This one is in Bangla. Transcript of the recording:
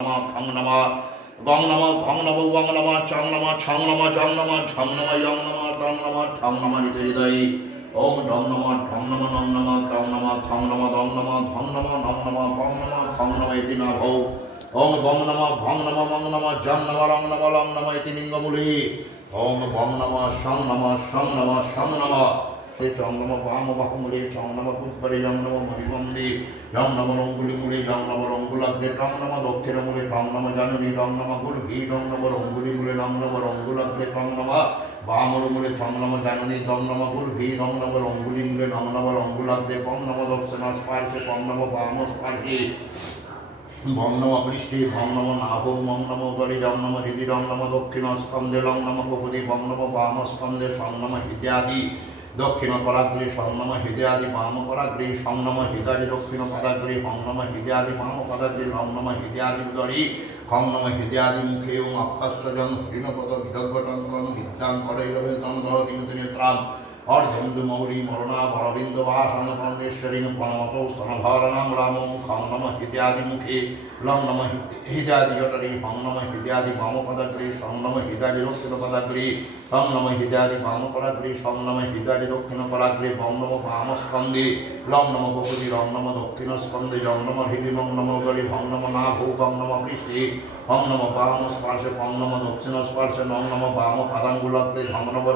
খং নম গং নম ঘং নম গং নম চং নম ছং নম জং নম ঝং নম ইয়ং নম টং নম ঠং নম হৃদয় ওম ডং নম ঢং নম নং নম ক্রং নম খং নম দং নম ধং নম নং নম বং নম খং নম ইতি নভ ওম বং নম ভং নম মং নম জং নম রং নম লং নম ইতি লিঙ্গমূলি ওম বং নম সং নম সং নম সং নম চং নম বাম বাহুমূলে চং নম পুষ্করে জং নম মণিবন্দে জং নম রঙ্গুলিমূলে জং নম রঙ্গুলাগ্রে টং নম দক্ষিণমূলে টং নম জাননী টং নম গুর্ভি টং নম রঙ্গুলিমূলে টং নম রঙ্গুলাগ্রে টং নম বামরমূলে টং নম জাননী টং নম গুর্ভি টং নম রঙ্গুলিমূলে টং নম রঙ্গুলাগ্রে টং নম দক্ষিণ স্পার্শে টং নম বাম স্পার্শে ভং নম পৃষ্ঠে ভং নম নাভ মং নম গলে জং নম হৃদি রং নম দক্ষিণ স্কন্ধে লং নম কপদি ভং নম বাম স্কন্ধে সং নম ইত্যাদি দক্ষিণ পরাগ্রে সং নম হৃদয়াদি বাম পরাগ্রে সং নম হৃদয়াদি দক্ষিণ পদাগ্রে হং নম হৃদয়াদি বাম পদাগ্রে লং নম হৃদয়াদি উদরে খং নম হৃদয়াদি মুখে ওম অক্ষস্বজন হৃণপদ বিদগ্ঘটন বিদ্যাং করৈরবে তম দহতিমিতি নেত্রাম অর্ধেন্দু মৌরি মরণা বরবিন্দ বাসন পরমেশ্বরী পণমত স্তনভরণং রাম খং নম হৃদয়াদি মুখে লং নম হৃদয়াদি জটরে হং নম হৃদয়াদি বাম পদাগ্রে সং নম হৃদয়াদি দক্ষিণ পদাগ্রে হং নম হৃদয়াদি বাম পরাগ্রে সং নম হৃদয়াদি দক্ষিণ পরাগ্রে বং নম বাম স্কন্ধে লং নম বপুজি রং নম দক্ষিণ স্কন্ধে জং নম হৃদি মং নম গলে ভং নম নাভ গং নম পৃষ্ঠে হং নম বাম স্পর্শে পং নম দক্ষিণ স্পর্শে নং নম বাম পাদাঙ্গুলাগ্রে ভং নম